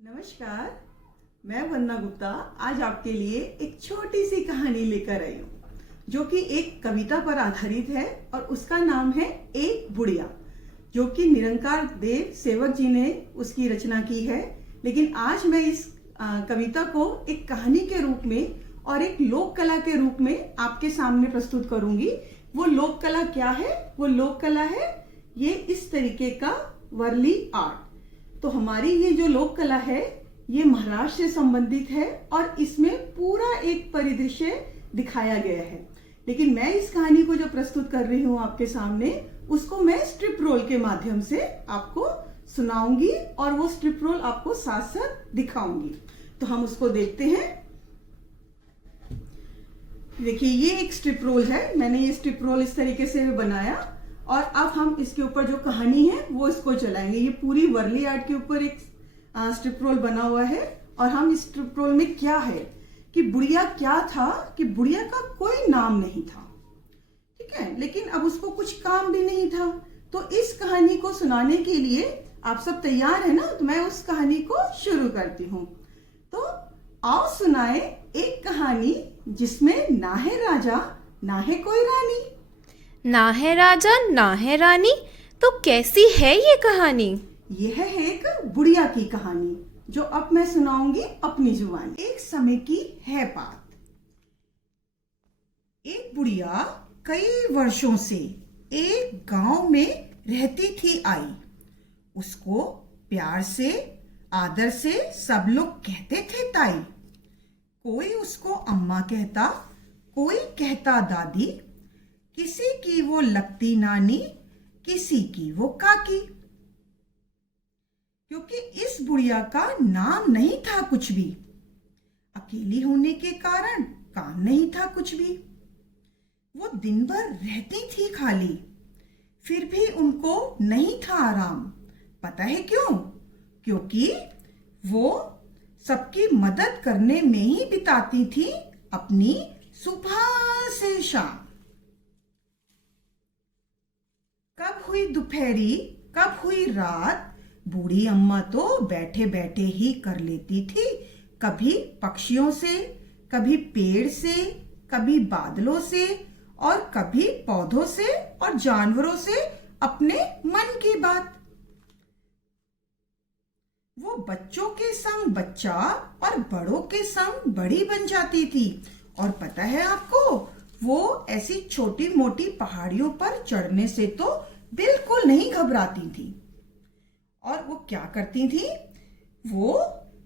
नमस्कार, मैं वंदना गुप्ता आज आपके लिए एक छोटी सी कहानी लेकर आई हूँ जो कि एक कविता पर आधारित है और उसका नाम है एक बुढ़िया, जो कि निरंकार देव सेवक जी ने उसकी रचना की है। लेकिन आज मैं इस कविता को एक कहानी के रूप में और एक लोक कला के रूप में आपके सामने प्रस्तुत करूंगी। वो लोक कला क्या है? वो लोक कला है ये इस तरीके का वर्ली आर्ट। तो हमारी ये जो लोक कला है ये महाराष्ट्र से संबंधित है और इसमें पूरा एक परिदृश्य दिखाया गया है। लेकिन मैं इस कहानी को जो प्रस्तुत कर रही हूँ आपके सामने, उसको मैं स्ट्रिप रोल के माध्यम से आपको सुनाऊंगी और वो स्ट्रिप रोल आपको साथ साथ दिखाऊंगी। तो हम उसको देखते हैं। देखिए, ये एक स्ट्रिप रोल है। मैंने ये स्ट्रिप रोल इस तरीके से बनाया और अब हम इसके ऊपर जो कहानी है वो इसको चलाएंगे। ये पूरी वर्ली आर्ट के ऊपर एक स्ट्रिप रोल बना हुआ है और हम इस स्ट्रिप रोल में क्या है कि बुढ़िया क्या था कि बुढ़िया का कोई नाम नहीं था, ठीक है, लेकिन अब उसको कुछ काम भी नहीं था। तो इस कहानी को सुनाने के लिए आप सब तैयार है ना? तो मैं उस कहानी को शुरू करती हूँ। तो आओ सुनाए एक कहानी जिसमें ना है राजा ना है कोई रानी। ना है राजा ना है रानी, तो कैसी है ये कहानी? यह है एक बुढ़िया की कहानी जो अब मैं सुनाऊंगी अपनी जुबानी। एक समय की है बात। एक बुढ़िया कई वर्षों से एक गांव में रहती थी आई। उसको प्यार से आदर से सब लोग कहते थे ताई। कोई उसको अम्मा कहता, कोई कहता दादी, किसी की वो लगती नानी, किसी की वो काकी। क्योंकि इस बुढ़िया का नाम नहीं था कुछ भी, अकेली होने के कारण काम नहीं था कुछ भी। वो दिन भर रहती थी खाली, फिर भी उनको नहीं था आराम। पता है क्यों? क्योंकि वो सबकी मदद करने में ही बिताती थी अपनी सुबह से शाम। कब हुई दोपहरी, कब हुई रात, बूढ़ी अम्मा तो बैठे बैठे ही कर लेती थी। कभी पक्षियों से, कभी पेड़ से, कभी बादलों से और कभी पौधों से और जानवरों से अपने मन की बात। वो बच्चों के संग बच्चा और बड़ों के संग बड़ी बन जाती थी। और पता है आपको, वो ऐसी छोटी मोटी पहाड़ियों पर चढ़ने से तो बिल्कुल नहीं घबराती थी। और वो क्या करती थी? वो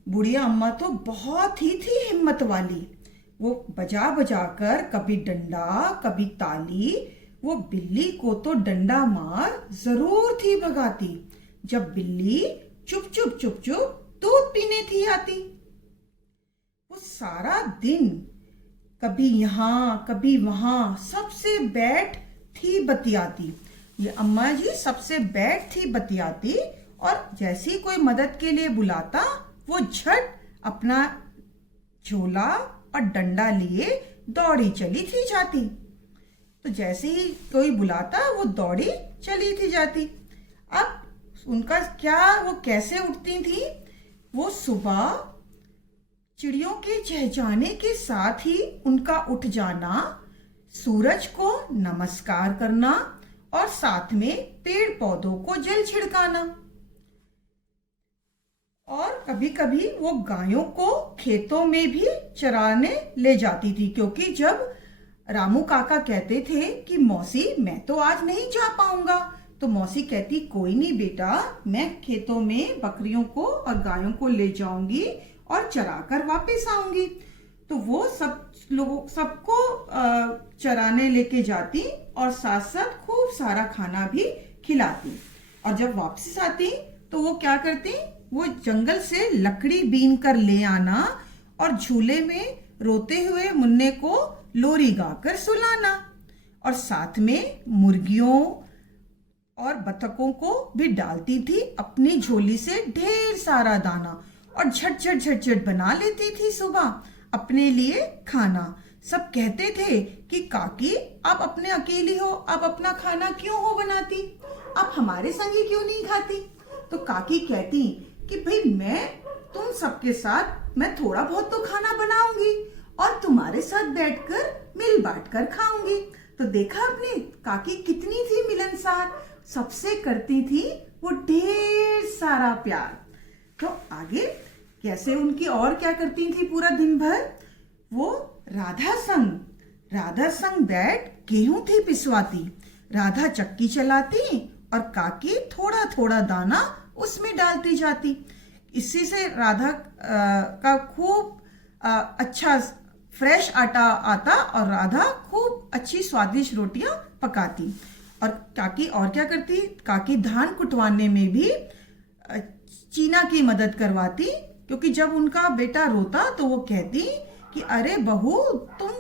बुढ़िया अम्मा तो बहुत ही थी हिम्मत वाली। वो बजा बजा कर कभी डंडा कभी ताली, वो बिल्ली को तो डंडा मार जरूर थी भगाती जब बिल्ली चुप चुप चुप चुप दूध पीने थी आती। वो सारा दिन कभी यहाँ कभी वहां सबसे बैठ थी बतियाती। ये अम्मा जी सबसे बैठ थी बतियाती और जैसी कोई मदद के लिए बुलाता वो झट अपना झोला और डंडा लिए दौड़ी चली थी जाती। तो जैसे ही कोई बुलाता वो दौड़ी चली थी जाती। अब उनका क्या, वो कैसे उठती थी? वो सुबह चिड़ियों के चहचहाने के साथ ही उनका उठ जाना, सूरज को नमस्कार करना और साथ में पेड़ पौधों को जल छिड़काना। और कभी कभी वो गायों को खेतों में भी चराने ले जाती थी। क्योंकि जब रामू काका कहते थे कि मौसी मैं तो आज नहीं जा पाऊंगा, तो मौसी कहती कोई नहीं बेटा, मैं खेतों में बकरियों को और गायों को ले जाऊंगी और चराकर वापस आऊंगी। तो वो सब लोगों सबको चराने लेके जाती और साथ साथ खूब सारा खाना भी खिलाती। और जब वापस आती तो वो क्या करती? वो जंगल से लकड़ी बीन कर ले आना और झूले में रोते हुए मुन्ने को लोरी गाकर सुलाना। और साथ में मुर्गियों और बतखों को भी डालती थी अपनी झोली से ढेर सारा दाना और झट झट झट झट बना लेती थी सुबह अपने लिए खाना। सब कहते थे कि काकी आप अपने अकेली हो, आप अपना खाना क्यों हो बनाती, आप हमारे संग ही क्यों नहीं खाती? तो काकी कहती कि भाई मैं तुम सबके साथ मैं थोड़ा बहुत तो खाना बनाऊंगी और तुम्हारे साथ बैठकर मिल बांट कर खाऊंगी। तो देखा आपने काकी कितनी थी मिलनसार, सबसे करती थी वो ढेर सारा प्यार। तो आगे कैसे उनकी और क्या करती थी पूरा दिन भर, वो राधा संग बैठ गेहूं थी पिसवाती। राधा चक्की चलाती और काकी थोड़ा थोड़ा दाना उसमें डालती जाती। इसी से राधा का खूब अच्छा फ्रेश आटा आता और राधा खूब अच्छी स्वादिष्ट रोटियां पकाती। और काकी और क्या करती, काकी धान कुटवाने में भी चीना की मदद करवाती, क्योंकि जब उनका बेटा रोता तो वो कहती कि अरे बहू तुम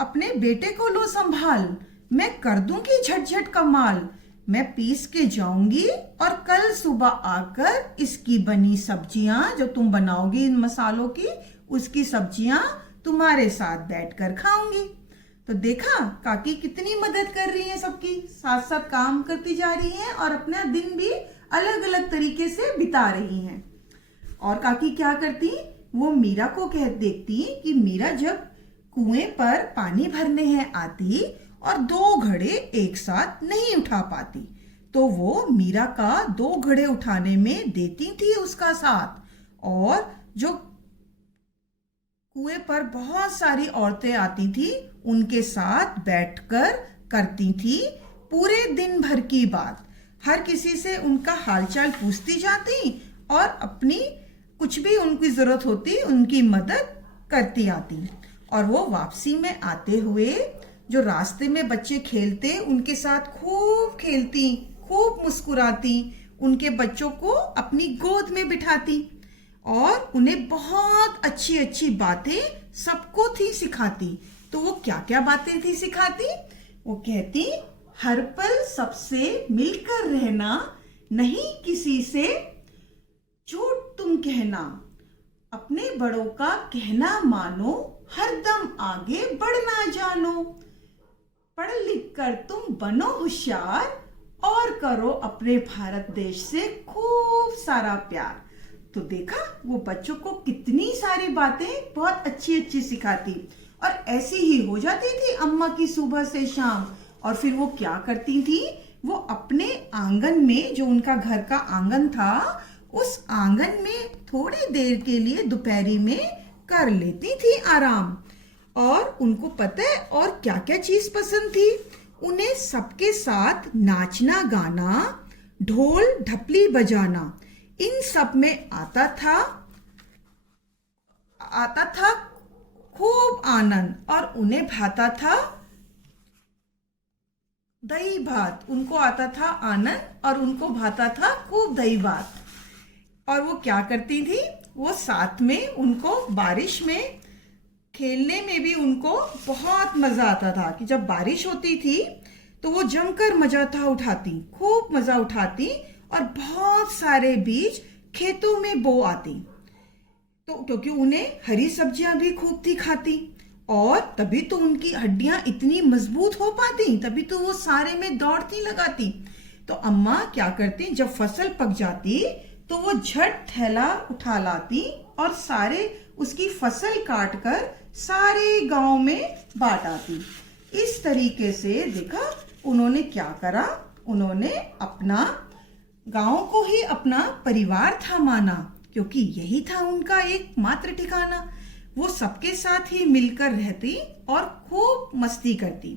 अपने बेटे को लो संभाल, मैं कर दूंगी झटझट कमाल। मैं पीस के जाऊंगी और कल सुबह आकर इसकी बनी सब्जियां जो तुम बनाओगी इन मसालों की, उसकी सब्जियां तुम्हारे साथ बैठकर खाऊंगी। तो देखा काकी कितनी मदद कर रही है सबकी, साथ साथ काम करती जा रही हैं और अपना दिन भी अलग अलग तरीके से बिता रही हैं। और काकी क्या करती, वो मीरा को देखती कि मीरा जब कुएं पर पानी भरने है आती और 2 घड़े एक साथ नहीं उठा पाती, तो वो मीरा का 2 घड़े उठाने में देती थी उसका साथ। और जो कुएं पर बहुत सारी औरतें आती थी उनके साथ बैठकर करती थी पूरे दिन भर की बात। हर किसी से उनका हालचाल पूछती जाती और अपनी कुछ भी उनकी जरूरत होती उनकी मदद करती आती। और वो वापसी में आते हुए जो रास्ते में बच्चे खेलते उनके साथ खूब खेलती, खूब मुस्कुराती, उनके बच्चों को अपनी गोद में बिठाती और उन्हें बहुत अच्छी अच्छी बातें सबको थी सिखाती। तो वो क्या क्या बातें थी सिखाती, वो कहती हर पल सबसे मिलकर रहना, नहीं किसी से झूठ तुम कहना, अपने बड़ों का कहना मानो, हरदम आगे बढ़ना जानो, पढ़ लिख कर तुम बनो होशियार और करो अपने भारत देश से खूब सारा प्यार। तो देखा वो बच्चों को कितनी सारी बातें बहुत अच्छी अच्छी सिखाती और ऐसी ही हो जाती थी अम्मा की सुबह से शाम। और फिर वो क्या करती थी, वो अपने आंगन में, जो उनका घर का आंगन था, उस आंगन में थोड़ी देर के लिए दोपहरी में कर लेती थी आराम। और उनको पता है और क्या क्या चीज पसंद थी, उन्हें सबके साथ नाचना गाना, ढोल ढपली बजाना, इन सब में आता था खूब आनंद। और उन्हें भाता था दही भात, उनको आता था आनंद और उनको भाता था खूब दही भात। और वो क्या करती थी, वो साथ में उनको बारिश में खेलने में भी उनको बहुत मजा आता था कि जब बारिश होती थी तो वो जमकर मजा उठाती, खूब मजा उठाती और बहुत सारे बीज खेतों में बो आती। तो क्योंकि उन्हें हरी सब्जियां भी खूब थी खाती और तभी तो उनकी हड्डियां इतनी मजबूत हो पाती, तभी तो वो सारे में दौड़ती लगाती। तो अम्मा क्या करती, जब फसल पक जाती तो वो झट थैला उठा लाती और सारे उसकी फसल काट कर सारे गांव में बांट आती। इस तरीके से देखा उन्होंने क्या करा, उन्होंने अपना गांव को ही अपना परिवार था माना, क्योंकि यही था उनका एकमात्र ठिकाना। वो सबके साथ ही मिलकर रहती और खूब मस्ती करती।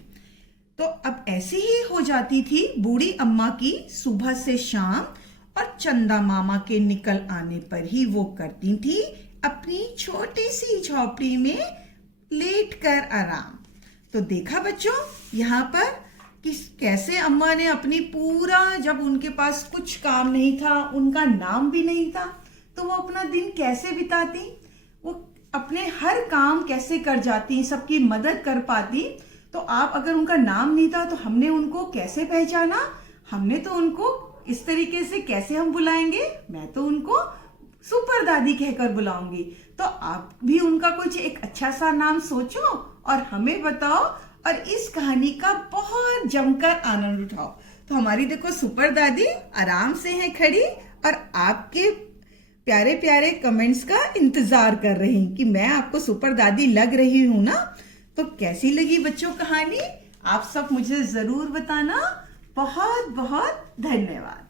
तो अब ऐसी ही हो जाती थी बूढ़ी अम्मा की सुबह से शाम, और चंदा मामा के निकल आने पर ही वो करती थी अपनी छोटी सी झोपड़ी में लेटकर आराम। तो देखा बच्चों यहाँ पर कि कैसे अम्मा ने अपनी पूरा, जब उनके पास कुछ काम नहीं था, उनका नाम भी नहीं था, तो वो अपना दिन कैसे बिताती, वो अपने हर काम कैसे कर जाती, सबकी मदद कर पाती। तो आप अगर उनका नाम नहीं था तो हमने उनको कैसे पहचाना, हमने तो उनको इस तरीके से कैसे हम बुलाएंगे, मैं तो उनको सुपर दादी कहकर बुलाऊंगी। तो आप भी उनका कुछ एक अच्छा सा नाम सोचो और हमें बताओ और इस कहानी का बहुत जमकर आनंद उठाओ। तो हमारी देखो सुपर दादी आराम से हैं खड़ी और आपके प्यारे प्यारे कमेंट्स का इंतजार कर रही कि मैं आपको सुपर दादी लग रही हूं ना। तो कैसी लगी बच्चों कहानी, आप सब मुझे जरूर बताना। बहुत बहुत धन्यवाद।